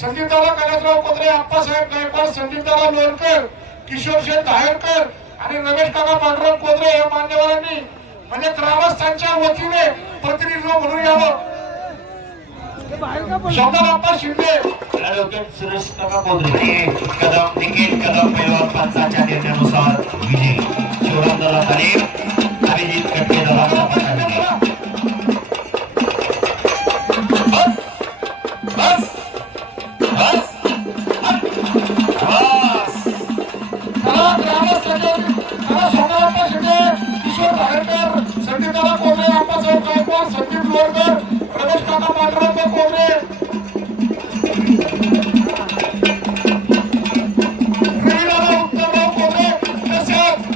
संदीपदादा कैलासराव कोत्रे आप्पासाहेब गायकवाड संदीपदादा लोणकर किशोर शेठ धायरकर आणि रमेश काका पांडुरंग कोत्रे या मान्यवरांनी म्हणजे ग्रामस्थांच्या वतीने प्रतिनिधित्व म्हणून यावं. शंकर आप्पा शिंदे. ॲडव्होकेट सुरेश काका कदम निकेत कदम पंचाच्या निर्णयानुसार विजय. तालीम अभिजित कटके दादा ग्रामस्थांच्या मला किशोर धायरकर संदीपदादा कोत्रे आप्पासाहेब गायकवाड संदीप लोणकर रमेश काका पांडुरंग कोत्रे रविदादा उत्तमराव कोत्रे तसेच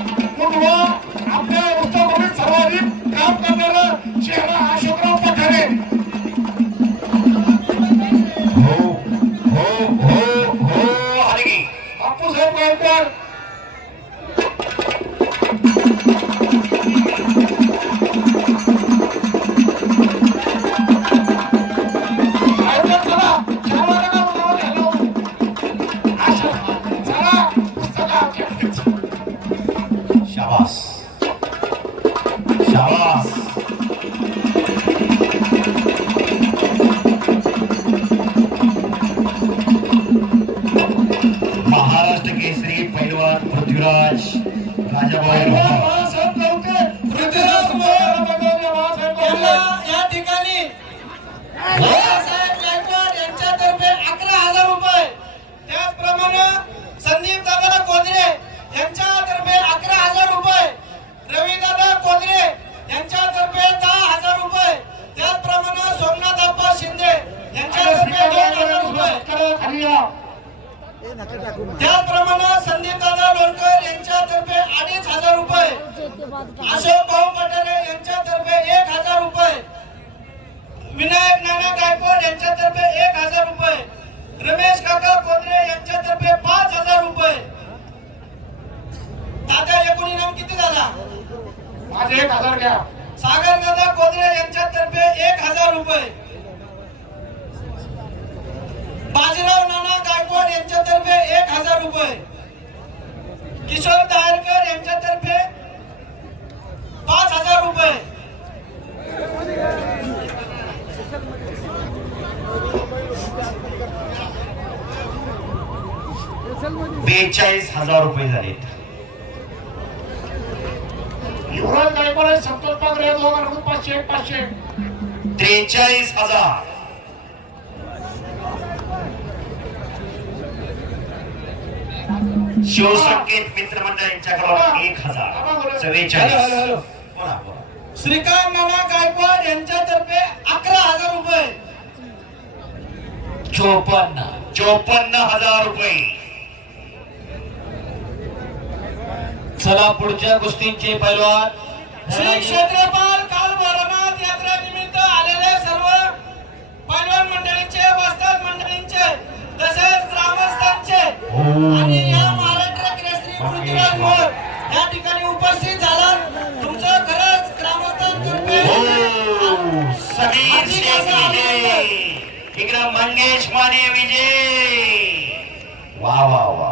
महाराष्ट्र केसरी पैलवान पृथ्वीराज राजाभाऊ गायकवाड रोहा. बाळासाहेब गावते, पृथ्वीराज मोहोळ बजावले बाळासाहेब गावते. यांना या ठिकाणी बाळासाहेब गायकवाड यांच्यातर्फे अकरा हजार रुपये त्याचप्रमाणे संदीप दादा कोदरे यांच्यातर्फे अकरा हजार रुपये रविदादा कोदरे यांच्यातर्फे दहा हजार रुपये त्याचप्रमाणे सोमनाथ अप्पा शिंदे यांच्यातर्फे दोन हजार रुपये खाली या. त्याचप्रमाणे संदीप दादा लोणकर यांच्यातर्फे अडीच हजार रुपये. अशोक भाऊ पटेले यांच्यातर्फे एक हजार रुपये. विनायक नाना गायकवाड यांच्यातर्फे एक हजार रुपये. रमेश काका कोदरे यांच्यातर्फे पाच हजार रुपये. दादा एकूण इनाम किती झाला? माझे एक हजार घ्या. सागर दादा कोदरे यांच्यातर्फे एक हजार रुपये बाजीराव नाना गायकवाड यांच्यातर्फे एक हजार रुपये. किशोर दायरकर यांच्यातर्फे पाच हजार रुपये. बेचाळीस हजार रुपये झालेत. युवराज गायकवाड या दोघांकडून पाचशे पाचशे. त्रेचाळीस हजार. शिवसंकेत एक हजार चव्वेचाळीस. श्रीकांत नाना गायकवाड यांच्यातर्फे अकरा हजार रुपये. चोपन्न चोपन्न हजार रुपये. चला पुढच्या कुस्तींचे पैलवान. श्री क्षेत्रपाल पृथ्वीराज मोर या ठिकाणी उपस्थित झाला तुमचं खरंच ग्रामस्थांतर्फे हो, समीर शेख विजय इकडं मंगेश माने विजय वा वा वा.